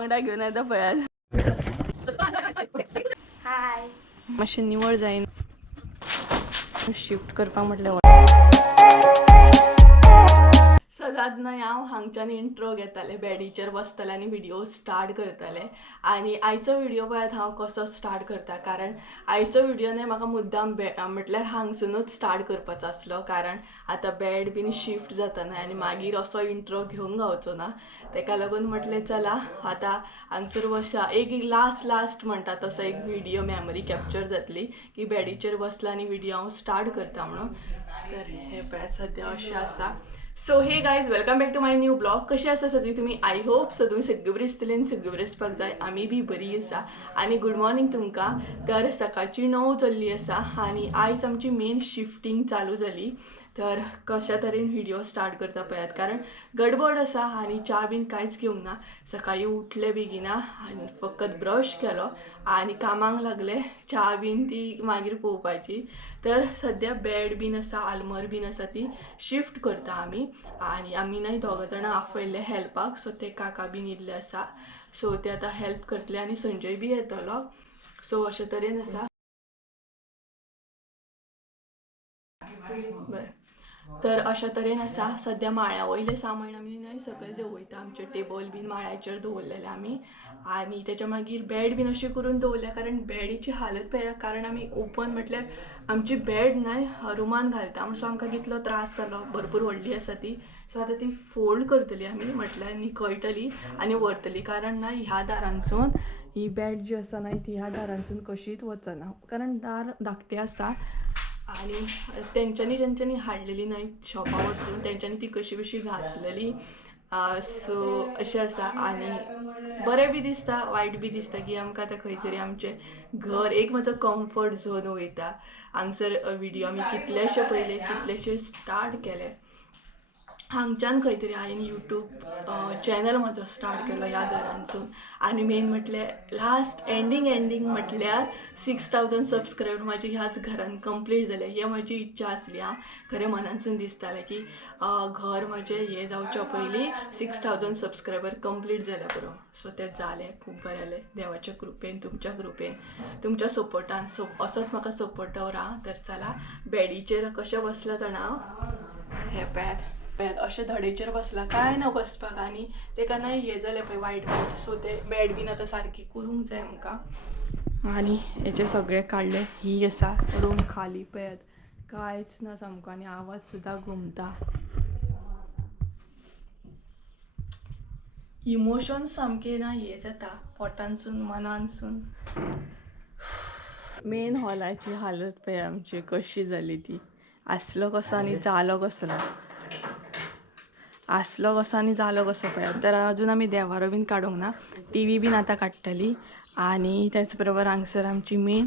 वांगडा घेऊन येता पळयात. हाय मातशें निवळ जायन शिफ्ट करपाक म्हटलें सदांच न्हय हांव हांगच्यान इंट्रो घेतालें बॅडीचेर बसतालें आनी व्हिडिओ स्टार्ट करतालें आनी आयचो व्हिडिओ पळयात हांव कसो स्टार्ट करता कारण आयचो व्हिडिओ न्हय म्हाका मुद्दाम म्हटल्यार हांगसुनूच स्टार्ट करपाचो आसलो कारण आतां बॅड बीन शिफ्ट जाता न्हय आनी मागीर असो इंट्रो घेवंक गावचो ना तेका लागून म्हटलें चला आतां हांगसर बसया एक लास्ट म्हणटा तसो एक व्हिडिओ मेमरी कॅप्चर जातली की बॅडीचेर बसला आनी व्हिडिओ हांव स्टार्ट करता म्हणून तर हे पळयात सद्या अशें आसा. So hey guys welcome back to my new blog. कशी आसा सगळी तुमी आय होप सो तुमी सगळी बरी आसतली आनी सगळी बरी आसपाक जाय आमी बी बरी आसा आनी गुड मॉर्निंग तुमकां. तर सकाळची 9 जाल्ली आसा आनी आयज आमची मेन शिफ्टिंग चालू जाली तर कशा तरेन व्हिडिओ स्टार्ट करता पळयात कारण गडबड आसा आनी च्या बीन कांयच घेवंक ना. सकाळी उठले बेगिना आनी फकत ब्रश केलो आनी कामाक लागले च्या बीन ती मागीर पळोवपाची. तर सद्या बॅड बीन आसा आल्मर बीन आसा ती शिफ्ट करता आमी आनी आमी न्हय दोग जाणां आफयल्ले हेल्पाक सो ते काका बीन इल्ले आसा सो ते आतां हेल्प करतले आनी संजय बी येतलो सो अशे तरेन आसा. बरें तर अशा तरेन आसा सद्या माळ्या वयले सामान आमी न्हय सकयल दवरता आमचे टेबल बीन माळ्याचेर दवरलेले आमी आनी तेच्या मागीर बॅड बीन अशें करून दवरल्या कारण बॅडीची हालत पळया कारण आमी ओपन म्हटल्यार आमची बॅड न्हय रुमान घालता म्हणून आमकां कितलो त्रास जालो भरपूर व्हडली आसा ती सो आतां ती फोल्ड करतली आमी म्हटल्यार निखळटली आनी व्हरतली कारण न्हय ह्या दारांसून ही बॅड जी आसा न्हय ती ह्या दारांसून कशीच वचना कारण दार धाकटें आसा आनी जेंच्यांनी हाडलेली न्हय शॉपा वरसून तेंच्यांनी ती कशी घातलेली सो अशें आसा आनी बरें बी दिसता वायट बी दिसता की आमकां आतां खंय तरी आमचें घर एक म्हजो कम्फर्ट झोन वयता. हांगसर व्हिडिओ आमी कितलेशे पयले कितलेशे स्टार्ट केले हांगच्यान खंय तरी हांवें यूट्यूब चॅनल म्हजो स्टार्ट केलो ह्या घरांसून आनी मेन म्हटल्यार लास्ट एंडींग म्हटल्यार 6000 सबस्क्रायबर म्हाजी ह्याच घरान कंप्लीट जाले. हे म्हजी इच्छा आसली हांव खरें मनानसून दिसतालें की घर म्हजें हें जावच्या पयलीं 6000 सबस्क्रायबर कंप्लीट जाल्या पुरो सो तें जालें खूब बरें जालें देवाच्या कृपेन तुमच्या कृपेन तुमच्या सपोर्टान सो असोच म्हाका सपोर्ट दवरा. तर चला बॅडीचेर कशें बसलां जाणा हांव हे पळयात अशें धडेचेर बसला काय ना बसपाक आनी तेका न्हय हें जालें पळय वायट सो ते बॅड बीन आतां सारकी करूंक जाय आमकां आनी हेचे सगळें काडलें. ही आसा रूम खाली पळयात कांयच ना सामको आनी आवाज सुद्दां घुमता. इमोशन्स सामके ना हे जाता पोटानसून मनानसून. मेन हॉलाची हालत पळय आमची कशी जाली ती आसलो कसो आनी जालो कसो पळयात. तर अजून आमी देवारो बीन काडूंक ना टी व्ही बीन आतां काडटली आनी त्याच बरोबर हांगसर आमची मेन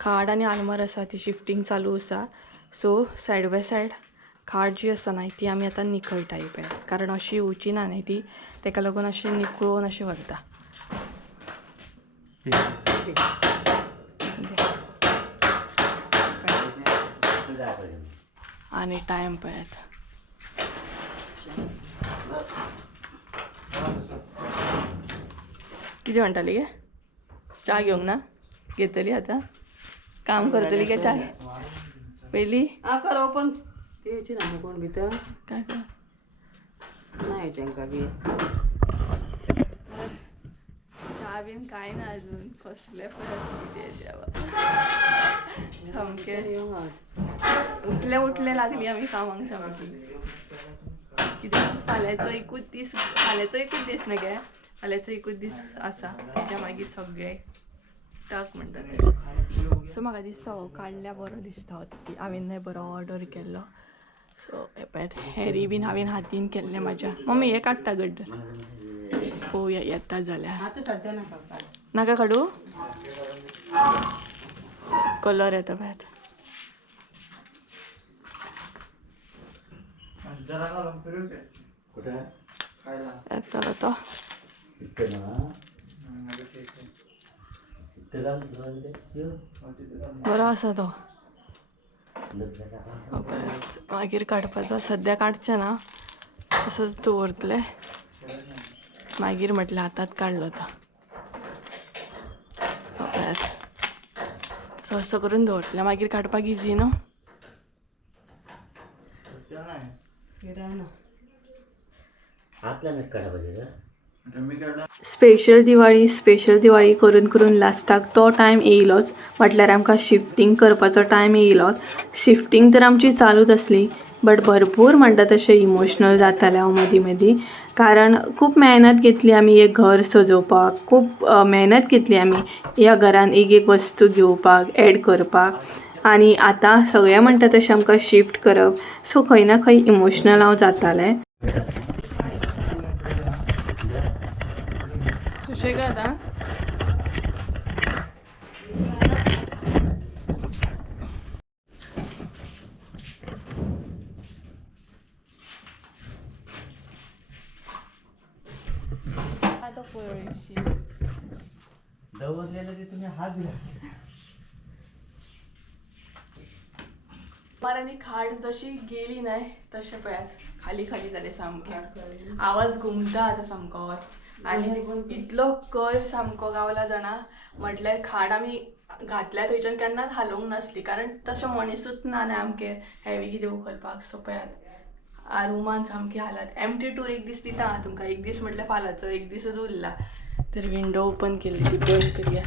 खाट आनी आल्मार आसा ती शिफ्टिंग चालू आसा सो सायड बाय सायड खाट जी आसा न्हय ती आमी आतां निखळटाय पळयात कारण अशी येवची ना न्हय ती तेका लागून अशी निखळून अशें व्हरता. आनी टायम पळयात कितें म्हणटाली गे च्या घेवंक ना घेतली आतां काम करतली काय च्या पयली करो पण तेची ना कोण भितर काय कर नाही जेंका बी च्या बीन काय ना अजून कसले पळयात देवा सामके उठले लागली आमी कामाक सामकी कित्याक फाल्यांचो एकूच दीस न्हय गे फाल्यांचो एकूच दीस आसा तेच्या मागीर सगळे टाक म्हणटा ते सो म्हाका दिसता हो काडल्या बरो दिसता हो हांवें न्हय बरो ऑर्डर केल्लो सो हे पळयात हेरी बीन हांवें हातीन केल्ले म्हाज्या मम्मी हे काडटा गड्डर पळोवया येता जाल्यार नाका काडू कलर येता पळयात येतलो तो बरो आसा तो मागीर काडपाचो सद्या काडचें ना तसोच दवरतले मागीर म्हटलं हातात काढलो तो असं करून दवरतलें मागीर काडपाक इजी न्हू. स्पेशल दिवाळी करून करून लास्टाक तो टायम येयलोच, म्हटल्यार आमकां शिफ्टिंग करपाचो टायम येयलो. शिफ्टिंग तर आमची चालूच आसली, बट भरपूर म्हणटा तशें इमोशनल जातालें हांव मदीं मदीं, कारण खूब मेहनत घेतली आमी एक घर सजोवपाक, खूब मेहनत घेतली आमी ह्या घरान एक एक वस्तू घेवपाक एड करपाक, आनी आतां सगळें म्हणटा तशें आमकां शिफ्ट करप, सो खंय ना खंय इमोशनल हांव जातालें. सुशेगाद आं. दवरलेलं ते तुम्ही हात घ्या. मारांनी खाट जशी गेली नाही तशें पळयात खाली खाली जालें सामकें. आवाज घुमता आतां सामको, आनी इतलो कोयर सामको गावला जाणा, म्हटल्यार खाट आमी घातल्या थंयच्यान केन्नाच हालोवंक नासली, कारण तशें मणिसूच ना न्हय आमगे हेवी कितें उखलपाक. सो पळयात रुमान सामकी हालत. एम्प्टी टूर एक दीस दिता हांव तुमकां, एक दीस म्हटल्यार फाल्यांचो एक दीसच उरला. तर विंडो ओपन केली ती बंद करूया,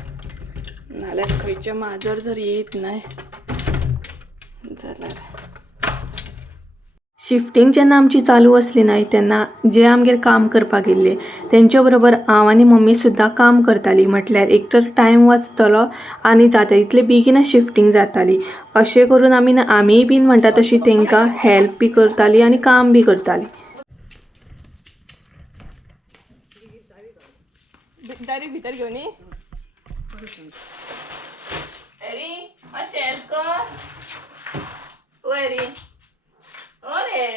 नाल्यार खंयचें माजर जर येयत न्हय जाल्यार. शिफ्टिंग जेन्ना आमची चालू आसली न्हय तेन्ना जे आमगेर काम करपाक येयल्ले तेंच्या बरोबर हांव आनी मम्मी सुद्दां काम करताली, म्हटल्यार एक तर टायम वाचतलो आनी जाता तितले बेगीन शिफ्टिंग जाताली. अशें करून आमीय बीन म्हणटा तशी तेंकां हेल्प बी करताली आनी काम बी करताली. डायरेक्ट भितर घेवन एरी मातशें हेल्प कर. ओ एरी, ओ रे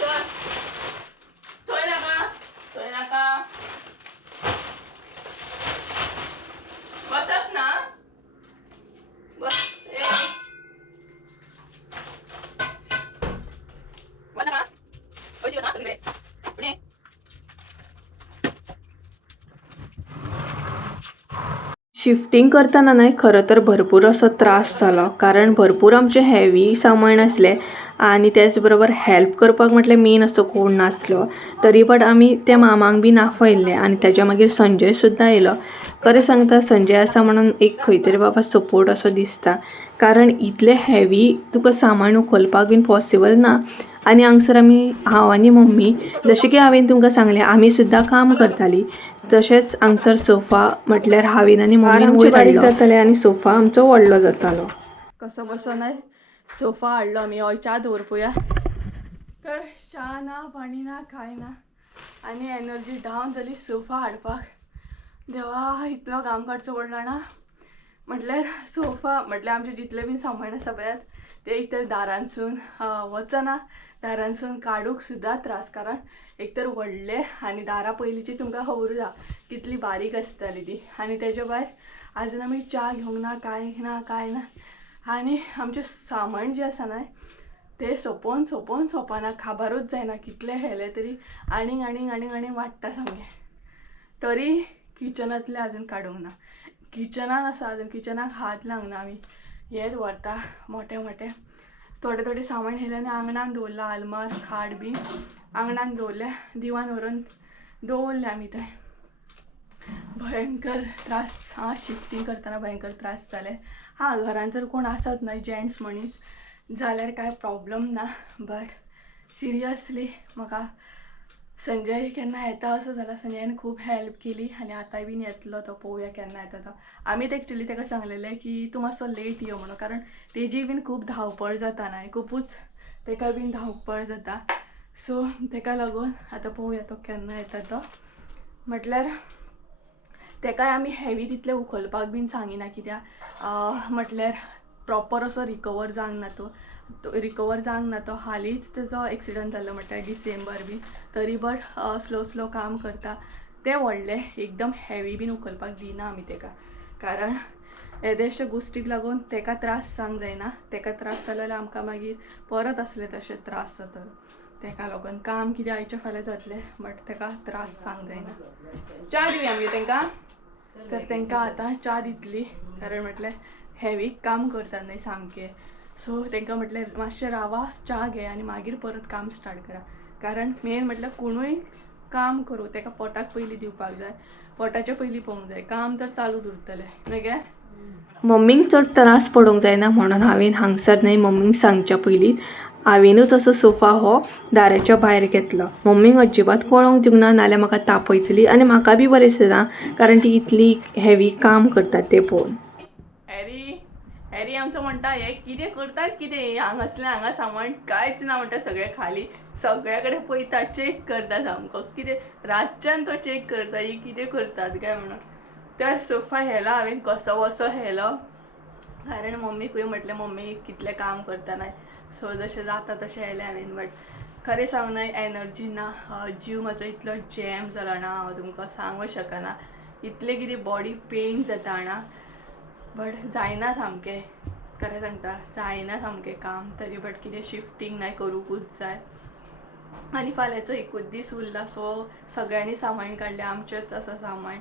कर. थंय नाका बसत ना बस. शिफ्टिंग करतना न्हय खरं तर भरपूर असो त्रास जालो, कारण भरपूर आमचें हेवी सामान आसलें आनी त्याच बरोबर हेल्प करपाक म्हटल्यार मेन असो कोण नासलो. तरी बट आमी त्या मामांक बी आफयल्लें आनी तेच्या मागीर संजय सुद्दां येयलो. खरें सांगता संजय आसा म्हणून एक खंय तरी बाबा सपोर्ट असो दिसता, कारण इतलें हेवी तुका सामान उखलपाक बीन पॉसिबल ना. आनी हांगसर हांव आनी मम्मी जशें की हांवें तुमकां सांगलें आमी सुद्दां काम करताली, तशेंच हांगसर सोफा म्हटल्यार हांवें आनी मम्मीन बारीक जातालें आनी सोफा आमचो व्हडलो जातालो. कसो बसो न्हय सोफा हाडलो आमी, हय च्या दवरपुया. तर च्या ना पाणी ना कांय ना आनी एनर्जी डावन जाली सोफा हाडपाक. देवा इतलो घाम काडचो पडलो ना, म्हटल्यार सोफा म्हटल्यार आमचें जितलें बीन सामान आसा पळयात ते एक तर दारांसून वचना, दारांसून काडूंक सुद्दां त्रास, कारण एक तर व्हडलें आनी दारां पयलींची तुमकां खबर आसा कितली बारीक आसताली ती. आनी तेच्या भायर आजून आमी च्या घेवंक ना कांय ना आनी आमचें सामान जें आसा न्हय तें सोंपोन सोंपना, खाबारूच जायना कितलें हेलें तरी आनीक वाडटा सामकें. तरी किचनांतलें आजून काडूंक ना, किचनान आसा आजून, किचनाक हात लावंक ना आमी. हेंच व्हरता मोटें थोडें सामान हेलें आनी आंगणान दवरला. आलमार खाट बी आंगणान दवरलें, दिवान व्हरून दवरलें आमी थंय. भयंकर त्रास शिफ्टिंग करतना भयंकर त्रास जाले. घरान जर कोण आसत न्हय जेंट्स मनीस जाल्यार कांय प्रॉब्लम ना, बट सिरियसली म्हाका संजय केन्ना येता असो जाला. संजयान खूब हेल्प केली आनी आतांय बीन येतलो तो, पळोवया केन्ना येता तो. आमीच एक्चुली ताका सांगलेलें की तूं मातसो लेट यो म्हणून, कारण तेजी बीन खूब धांवपळ जाता न्हय, खुबूच ताका बीन धांवपळ जाता. सो ताका लागून आतां पळोवया तो केन्ना येता तो. म्हटल्यार ताकाय आमी हेवी तितलें उखलपाक बीन सांगिना, कित्याक म्हटल्यार प्रॉपर असो रिकवर जावंक ना तो. हालींच तेजो एक्सिडंट जाल्लो म्हटल्यार डिसेंबर बीन, तरी बट स्लो काम करता. तें व्हडलें एकदम हेवी बीन उखलपाक दिना आमी ताका, कारण येदेशे गोश्टीक लागून ताका त्रास जावंक जायना. ताका त्रास जालो जाल्यार आमकां मागीर परत असले तशे त्रास जाता. तेका लागून काम कितें आयच्या फाल्यां जातलें बट तेका त्रास सांग जायना. च्या दिवया आमगे तेंकां. तर तेंकां आतां च्या दितली कारण म्हटल्यार हेवी काम करतात न्हय सामके. सो तेंकां म्हटल्यार मातशें रावा, च्या घे आनी मागीर परत काम स्टार्ट करा. कारण मेन म्हटल्यार कोणूय काम करूं तेका पोटाक पयलीं दिवपाक जाय. पोटाच्या पयलीं पळोवंक जाय. काम तर चालूच उरतलें न्हय गे. मम्मींक चड त्रास पडोंक जायना म्हणून हांवें हांगसर न्हय मम्मींक सांगच्या पयलीं हांवेनूच असो सोफा हो दाराच्या भायर घेतलो. मम्मींक अजिबात कळोंक दिवंक ना नाल्यार म्हाका तापयतली आनी म्हाका बी बरें दिसना कारण ती इतली हेवी काम करतात तें पळोवन. हॅरी हॅरी आमचो म्हणटा हे कितें करतात कितें हांगासलें हांगा सामान कांयच ना म्हणटा सगळें खाली सगळ्या कडेन पळयता चॅक करता सामको कितें रातच्यान तो चॅक करता ही कितें करतात काय म्हणून. त्या सोफा व्हेलो हांवें कसो वसो व्हेलो कारण मम्मीकूय म्हटलें मम्मी कितलें काम करतना सो जशें जाता तशें व्हेलें हांवें. बट खरें सांगूं न्हय एनर्जी ना. जीव म्हाजो इतलो जॅम जाला ना हांव तुमकां सांगूंक शकना. इतलें कितें बॉडी पेन जाता ना बट जायना सामकें. खरें सांगता जायना सामकें काम तरी बट कितें शिफ्टींग नाही करूंकूच जाय. आनी फाल्यांचो एकूच दीस उरला सो सगळ्यांनी सामान काडलें आमचेंच आसा सामान.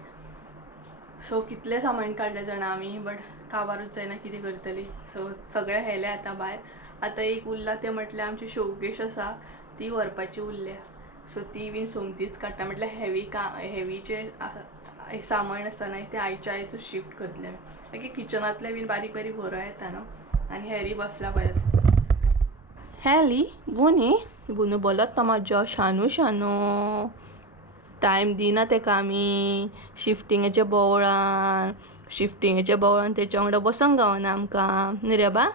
सो कितलें सामान काडलें जाणा आमी बट काबारूच जायना कितें करतली. सो सगळें व्हेलें आतां भायर. आतां एक उरला तें म्हटल्यार आमची शोकेश आसा ती व्हरपाची उरल्या. सो ती बीन सोमतीच काडटा म्हटल्यार हेवी जे सामान आसा न्हय तें आयच्या आयचूच शिफ्ट करतलें आमी. मागीर किचनांतलें बीन बारीक बारीक व्हरों येता न्हू. आनी हॅरी बसला पळयात. हॅली बुनू बोलत तो म्हाजो शानू शानू. टायम दिना तेका आमी शिफ्टिंगेच्या बोवळान तेच्या वांगडा बसोंक गावना आमकां न्ही रे बा.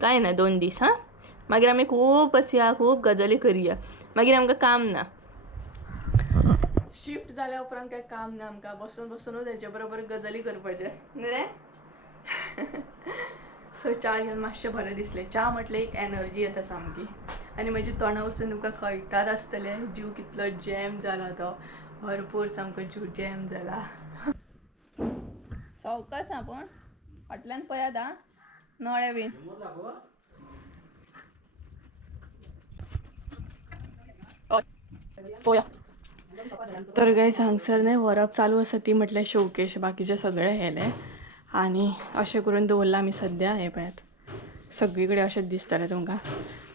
कांय ना 2 दीस हां मागीर आमी खूब बसया खूब गजाली करया मागीर आमकां काम ना. शिफ्ट जाल्या उपरांत काय काम ना आमकां बसूनूच हेचे बरोबर गजाली करपाचे न्ही रे. सो च्या घेवन मातशें बरें दिसलें. च्या म्हटल्यार एक एनर्जी येता सामकी आनी म्हज्या तोंडा वचून तुमकां कळटाच आसतलें जीव कितलो जॅम जाला तो. भरपूर सामको जीव जॅम जाला. सावकास आं पूण फाटल्यान पळयात आं नळे बीन. पळया तर गायज हांगसर न्हय व्हरप चालू आसा ती म्हटल्यार शोकेश बाकीचे सगळे व्हेले आनी अशें करून दवरला आमी सद्या. हे पळयात सगळी कडेन अशेंच दिसतलें तुमकां.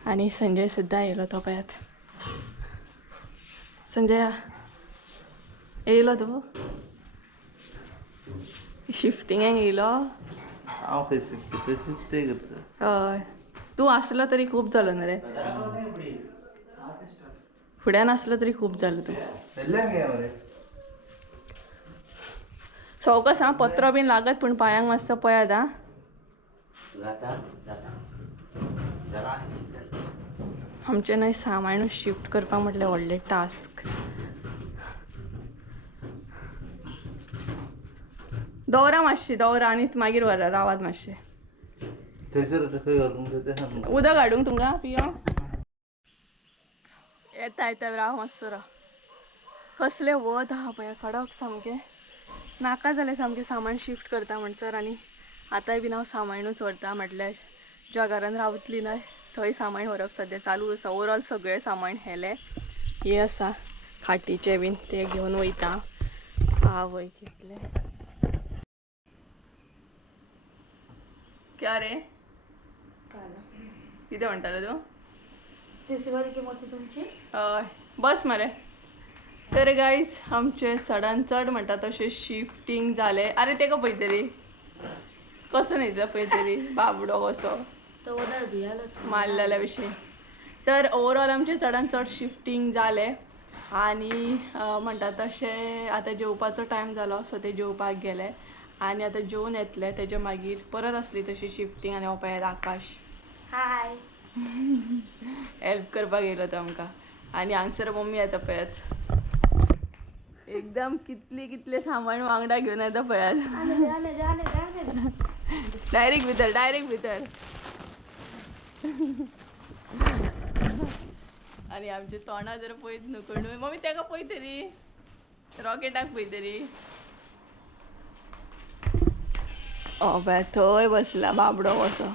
आनी संजय सुद्दां येयलो तो पळयात. संजय येयलो तूं शिफ्टिंगेक येयलो. हय तूं आसलो तरी खूब जालो न्ही रे. फुड्यान आसलो तरी खूब जालो तूं. सावकास आं पत्रो बीन लागत पूण पांयांक मातसो पळयात आं. आमचें न्हय सामानूच शिफ्ट करपाक म्हटल्यार व्हडलें टास्क. दवरा मातशी दवरा आनी मागीर व्हरा रावात मातशें. उदक हाडूंक तुमकां पियोंक येता राव मातसो राव. कसलें वत आहा पळय कडक सामकें. नाका जालें सामकें सामान शिफ्ट करता म्हणसर. आनी आतांय बीन हांव सामानूच व्हरता म्हटल्यार ज्या घरान रावतली न्हय थंय सामान व्हरप सद्या चालू आसा. ओवरऑल सगळें सामान हेलें हें आसा खाटीचें बीन तें घेवन वयता. आवय कितलें क्या रे कितें म्हणटालो तूं. तुमची हय बस मरे. तर गायज आमचें चडान चड म्हणटा तशें शिफ्टिंग जालें. आरे तेका पळय तरी कसो न्हिदलो पळय तरी बाबडो कसो मारलेल्या भशेन. तर ओवरऑल आमचें चडान चड शिफ्टिंग जालें आनी म्हणटा तशें आतां जेवपाचो टायम जालो सो ते जेवपाक गेले आनी आतां जेवन येतले तेजे मागीर परत आसली तशी शिफ्टिंग. आनी हो पळयात आकाश हाय हेल्प करपाक येयलो तो आमकां. आनी हांगसर मम्मी येता पळयात एकदम कितलें सामान वांगडा घेवन येता पळयात. डायरेक्ट भितर. आनी आमचे तोंडां जर पळयत न्हू कोणूय मम्मी तेका पळय तरी रॉकेटाक पळय तरी. थंय बसला बाबडो कसो.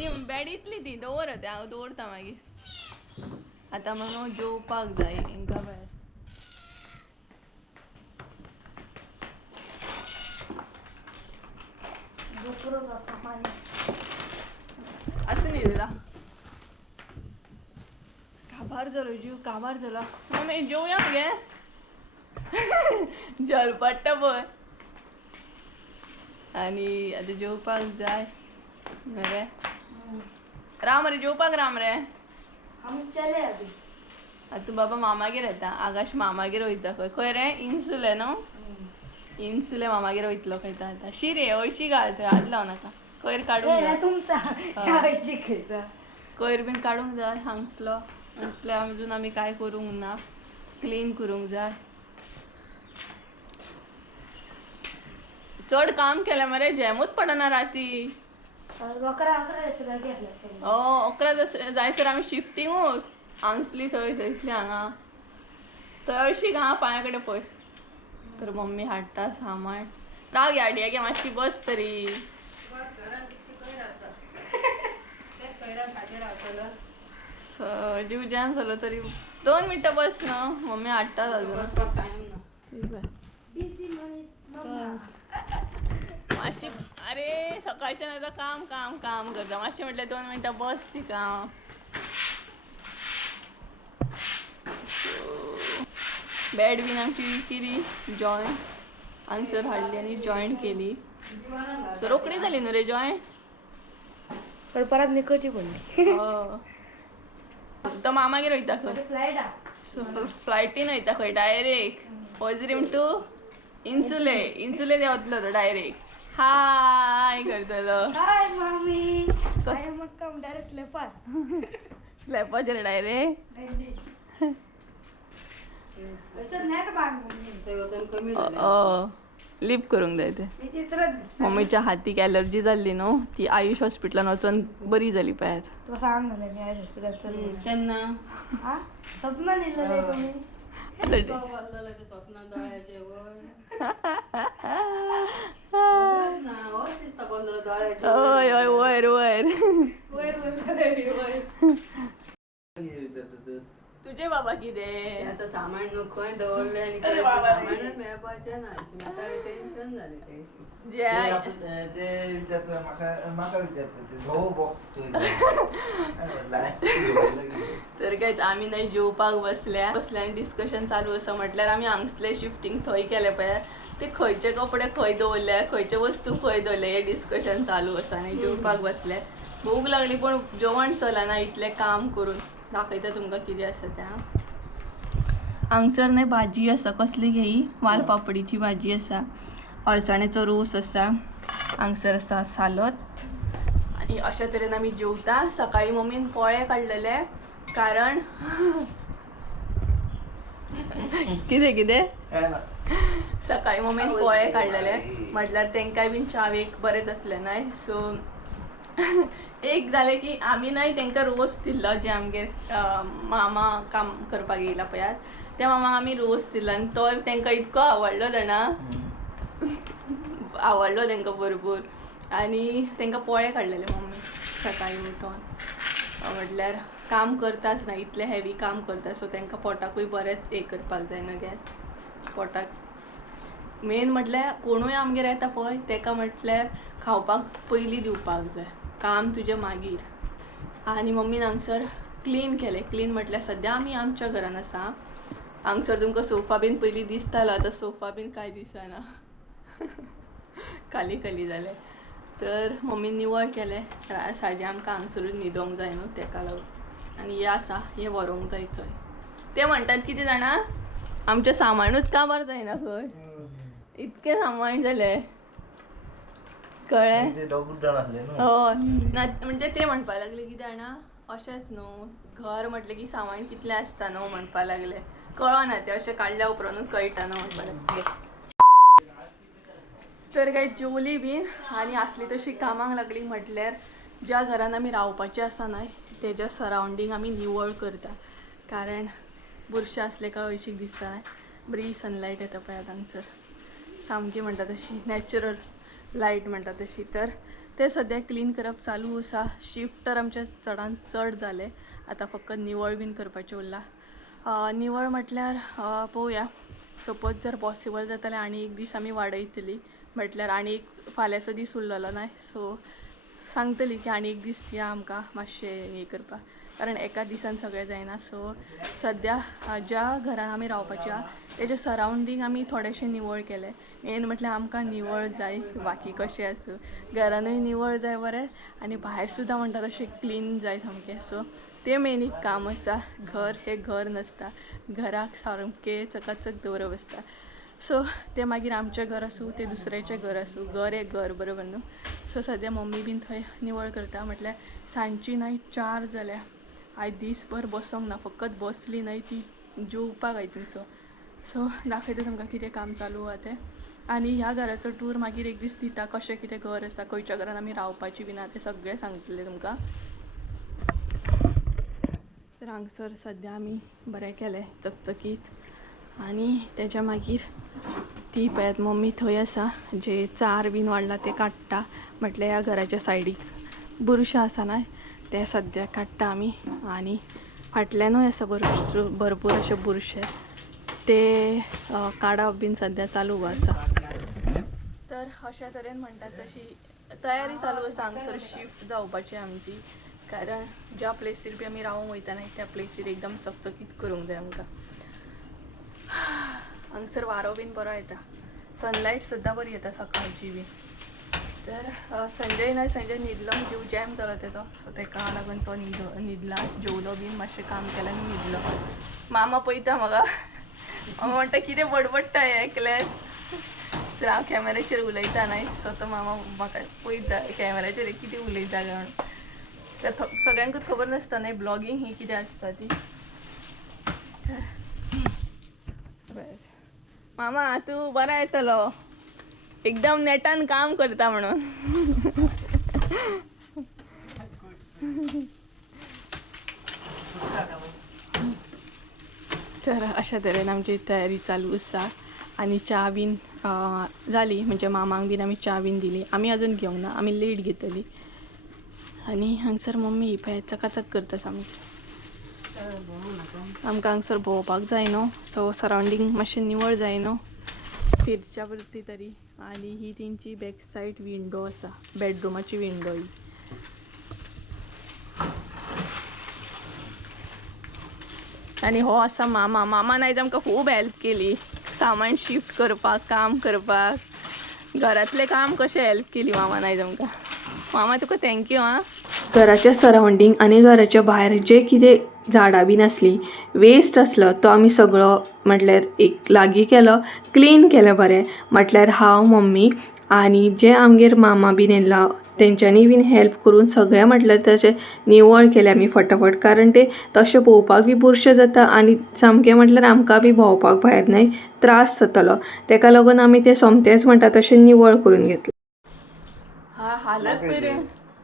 ती बॅड इतली ती दवरत हांव दवरता मागीर. आतां मग जेवपाक जाय हेंका भायर. असं नाही दिला काबार झालो जीव काबार झाला. मम्मी जेवया मगे जल पडटा पळय. आणि आता जेवपाक जाय मरे. राम रे जेवपाक राम रे. आता बाबा मामागेर येता. आकाश मामागेर वयता खंय खंय रे इन्सुले न्हू. इन्सुले मामागेर वयतलो खंय आतां. शी रे हळशी घाल थंय हात लाव नाका. कोयर काडूंक जाय. कोयर बीन काडूंक जाय हांगसलो. हांगसले अजून आमी काय करूंक ना. क्लीन करूंक जाय. चड काम केलें मरे जेमूच पडना राती. 11 जायसर आमी शिफ्टिंगूच हांगसली थंय थंयसली हांगा थंय हळशी घा पांया कडेन पळय. तर मम्मी हाडटा सामान. राव गे हाडया गे मातशी बस तरी. जीव जॅम जालो तरी 2 मिनटं बस ना. मम्मी हाडटात अजून. मातशी अरे सकाळच्यान आतां काम काम काम करता. मातशें म्हटल्यार 2 मिनटां बस तिका. बॅड बीन आमची केली जॉईन. हांगसर हाडली आनी जॉईन केली. सो रोखडी जाली न्हू रे जॉईन. पण परत निकोची पडली. तो मामागेर वयता खंय. फ्लायटीन वयता खंय डायरेक्ट वजरीम टू इन्सुले. इन्सुले देंवतलो तो डायरेक्ट. हाय करतलो. Hi mummy. I am come direct sleeper. स्लेपाचेर डायरेक्ट. नेट बांध. लिप करूंक जाय ते. मम्मीच्या हातीक एलर्जी जाल्ली न्हू. ती आयुष हॉस्पिटलान वचून बरी जाली पळय. तुका सांग जालें मी हॉस्पिटल केन्ना सपना नेलेले तुम्ही. स्वप्नान दोळ्याचे हय हय वयर वयर. तुझे बाबा कितें आता सामान न्हू खंय दवरलें आनी सामानच मेळपाचें ना. म्हाका टेन्शन जालें तें. जे तर कांयच आमी न्हय जेवपाक बसल्या आनी डिस्कशन चालू आसा. म्हटल्यार आमी हांगसले शिफ्टिंग थंय केलें पळय. ते खंयचे कपडे खंय दवरले खंयचे वस्तू खंय दवरले हें डिस्कशन चालू आसा आनी जेवपाक बसले. भूक लागली पण जेवण चलना इतलें काम करून. दाखयता तुमकां कितें आसा तें. हांगसर न्हय भाजी आसा. कसली घेई वालपापडीची भाजी आसा. अळसाण्याचो रोस आसा. हांगसर आसा सालत. आनी अशा तरेन आमी जेवता. सकाळीं मम्मीन पोळे काडलेले कारण कितें कितें सकाळीं मम्मीन पोळे काडलेले म्हटल्यार तेंकाय बीन चावेक बरें जातलें न्हय. सो एक जालें की आमी न्हय तेंकां रोस दिल्लो. जे आमगेर मामा काम करपाक येयला पळयात त्या मामाक आमी रोस दिल्लो आनी तो तेंकां इतको आवडलो जाणा. आवडलो तेंकां भरपूर. आनी तेंकां पोळे काडलेले मम्मी सकाळीं उठोन. म्हटल्यार काम करताच ना इतलें हेवी काम करता. सो तेंकां पोटाकूय बरेंच हें करपाक जाय न्हू गे. पोटाक मेन म्हटल्यार कोणूय आमगेर येता पळय तेका म्हटल्यार खावपाक पयलीं दिवपाक जाय. काम तुजें मागीर. आनी मम्मीन हांगसर क्लीन केलें. क्लीन म्हटल्यार सद्या आमी आमच्या घरान आसा. हांगसर तुमकां सोफा बीन पयलीं दिसतालो. आतां सोफा बीन कांय दिसना. खाली खाली जालें. तर मम्मीन निवळ केलें. साजे आमकां हांगसरूच न्हिदोंक जाय न्हू तेका लागून. आनी हें आसा हें व्हरूंक जाय थंय. ते म्हणटात कितें जाणा आमचें सामानूच काबार जायना खंय. इतकें सामान जालें कळ्ळें. हय म्हणजे ते म्हणपाक लागले कितें जाणा अशेंच न्हू घर म्हटलें की सामान कितलें आसता न्हू म्हणपाक लागले. कळना तें अशें काडल्या उपरांतूच कळटा न्हू म्हणपाक लागले. तर काय जेवली बीन आनी आसली तशी कामाक लागली. म्हटल्यार ज्या घरान आमी रावपाचें आसा न्हय तेज्या सरावंडींग आमी निवळ करता. कारण बुरशें आसले काय हळशीक दिसता. बरी सनलायट येता पळय हांगसर सामकी म्हणटा तशी नॅचरल लायट म्हणटा तशी. तर ते सध्या क्लीन करप चालू आसा. शिफ्ट तर आमचे चडान चड जाले. आता फक्त निवळ बीन करपाचें उरला. निवळ म्हटल्यार पळोवया, सपोज जर पॉसिबल जातालें आनी एक दीस आमी वाडयतली, म्हटल्यार आनी एक फाल्यांचो दीस उरलेलो न्हय, सो सांगतली की आनी एक दीस दिया आमकां मातशें हें करपाक, कारण एका दिसान सगळें जायना. सो सद्या ज्या घरान आमी रावपाची आहा तेजे सरावंडींग आमी थोडेशें निवळ केलें. मेन म्हटल्यार आमकां निवळ जाय, बाकी कशें आसूं, घरानूय निवळ जाय बरें आनी भायर सुद्दां म्हणटा तशें क्लीन जाय सामकें. सो तें मेन एक काम आसा. घर हें घर नासता, घराक सारकें चकाचक दवरप आसता. सो तें मागीर आमचें घर आसूं तें दुसऱ्याचें घर आसूं, घर एक घर, बरोबर न्हू. सो सद्या मम्मी बीन थंय निवळ करता. म्हटल्यार सांजची न्हय 4 जाल्या, आयज दीसभर बसोंक ना, फकत बसली न्हय ती जेवपाक आय थिंक सो दाखयता तुमकां कितें काम चालू आहा तें. आनी ह्या घराचो टूर मागीर एक दीस दिता, कशें कितें घर आसा, खंयच्या घरान आमी रावपाची बीन आहा तें सगळें सांगतलें तुमकां. तर हांगसर सद्या आमी बरें केलें चकचकीत. आनी तेच्या मागीर ती पळयात मम्मी थंय आसा, जे चार बीन वाडला ते काडटा. म्हटल्यार ह्या घराच्या सायडीक बुरशें आसा न्हय, ते सद्या काडटा आमी. आनी फाटल्यानूय आसा भरपूर अशे बुरशे, ते काडप बीन सद्या चालू आसा. तर अशा तरेन म्हणटात तशी तयारी चालू आसा हांगसर शिफ्ट जावपाची आमची, कारण ज्या प्लेसीर बी आमी रावूंक वयता न्हय त्या प्लेसीर एकदम चकचकीत करूंक जाय आमकां. हांगसर वारो बीन बरो येता, सनलायट सुद्दां बरी येता सकाळची बी. तर संजय न्हिदलो, जीव जॅम जालो तेजो, सो तेका लागून तो न्हिदला, जेवलो बीन, मातशें काम केलें आनी न्हिदलो. मामा पळयता म्हाका, मामा म्हणटा कितें बडबडटा हें एकलें. तर हांव कॅमेराचेर उलयता न्हय, सो तो मामा म्हाका पळयता कॅमेराचेर कितें उलयता काय म्हणून. तर सगळ्यांकूच खबर नासता न्हय ब्लॉगिंग ही कितें आसता ती. मामा तूं बरो येतलो, एकदम नेटान काम करता म्हणून. तर अशा तरेन आमची तयारी चालू आसा. आनी च्या बीन जाली, म्हणजे मामांक बीन आमी च्या बीन दिली. आमी अजून घेवंक ना, आमी लेट घेतली. आनी हांगसर मम्मी पळय चकाचक करता सामकी. आमकां हांगसर भोंवपाक जाय न्हू, सो सरावंडींग मातशें निवळ जाय न्हू, फिरच्या परती तरी. आनी ही तेंची बॅक सायड विंडो आसा, बेडरूमाची विंडो ही. आनी हो आसा मामा. मामान आयज आमकां खूब हेल्प केली सामान शिफ्ट करपाक, काम करपाक, घरातलें काम कशें हेल्प केली मामान आयज आमकां. मामा तुका थँक्यू आं. घराच्या सरावंडींग आनी घराच्या भायर जे कितें झाडां बीन आसली, वेस्ट आसलो, तो आमी सगळो म्हटल्यार एक लागीं केलो, क्लीन केलें बरें. म्हटल्यार हांव, मम्मी आनी जे आमगेर मामा बीन येयला तेंच्यांनी बीन हेल्प करून सगळें म्हटल्यार तशें निवळ केलें आमी फटाफट. कारण ते तशें भोंवपाक बी बुरशें जाता आनी सामकें म्हटल्यार आमकां बी भोंवपाक भायर न्हय त्रास जातलो, तेका लागून आमी तें सोमतेंच म्हणटा तशें निवळ करून घेतलें. हा हालत पळय,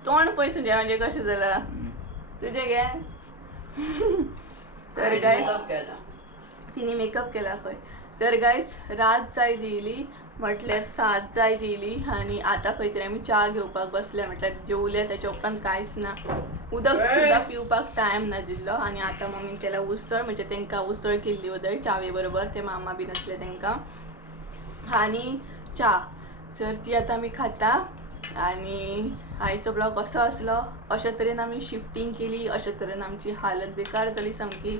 तोंड पळय तुजें म्हणजे कशें जालां तुजें गे. तर गायज तिने मेकअप केला खंय. तर गायज रात जाय दिली, म्हटल्यार 7 जाय दिली. आनी आतां खंय तरी आमी च्या घेवपाक बसले, म्हटल्यार जेवले तेच्या उपरांत कांयच ना, उदक सुद्दां पिवपाक टायम ना दिल्लो. आनी आतां मम्मीन केला उसळ, म्हणजे तेंकां उसळ केल्ली उदक चावे बरोबर, ते मामा बीन आसले तेंकां, आनी च्या. तर ती आतां आमी खाता. आनी आयचो ब्लॉग असो आसलो. अशे तरेन आमी शिफ्टिंग केली, अशे तरेन आमची हालत बेकार जाली सामकी.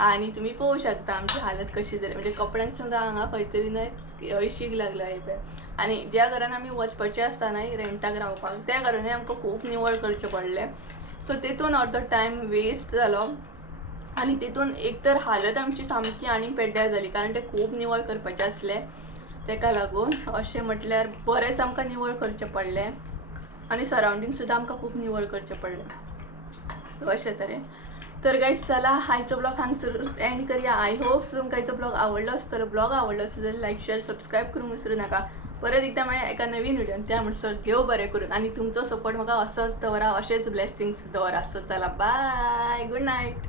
आनी तुमी पळोवंक शकता आमची हालत कशी जाली, म्हणजे कपड्यांक सुद्दां हांगा खंय तरी न्हय अळशीक लागला हे पळय. आनी ज्या घरान आमी वचपाचें आसता न्हय रेंटाक रावपाक, त्या घरांनी आमकां खूब निवळ करचें पडलें. सो तेतून अर्दो टायम वेस्ट जालो. आनी तेतून एक तर हालत आमची सामकी आनी पेड्ड्यार जाली, कारण तें खूब निवळ करपाचें आसलें. तेका लागून अशें म्हटल्यार बरेंच आमकां निवळ करचें पडलें. आनी सरावंडींग सुद्दां आमकां खूब निवळ करचें पडलें अशे तरेन. तर गायज चला आयचो ब्लॉग हांगसर एंड करूया. आय होप तुमकां आयचो ब्लॉग आवडलो आसतलो. ब्लॉग आवडलो आसत जाल्यार लायक, शेअर, सबस्क्रायब करूंक विसरूं नाका. परत एकदां मेळया एका नवीन व्हिडिओन. त्या म्हणसर देव बरें करून. आनी तुमचो सपोर्ट म्हाका असोच दवरा, अशेच ब्लेसिंग्स दवरा. सो चला बाय, गुड नायट.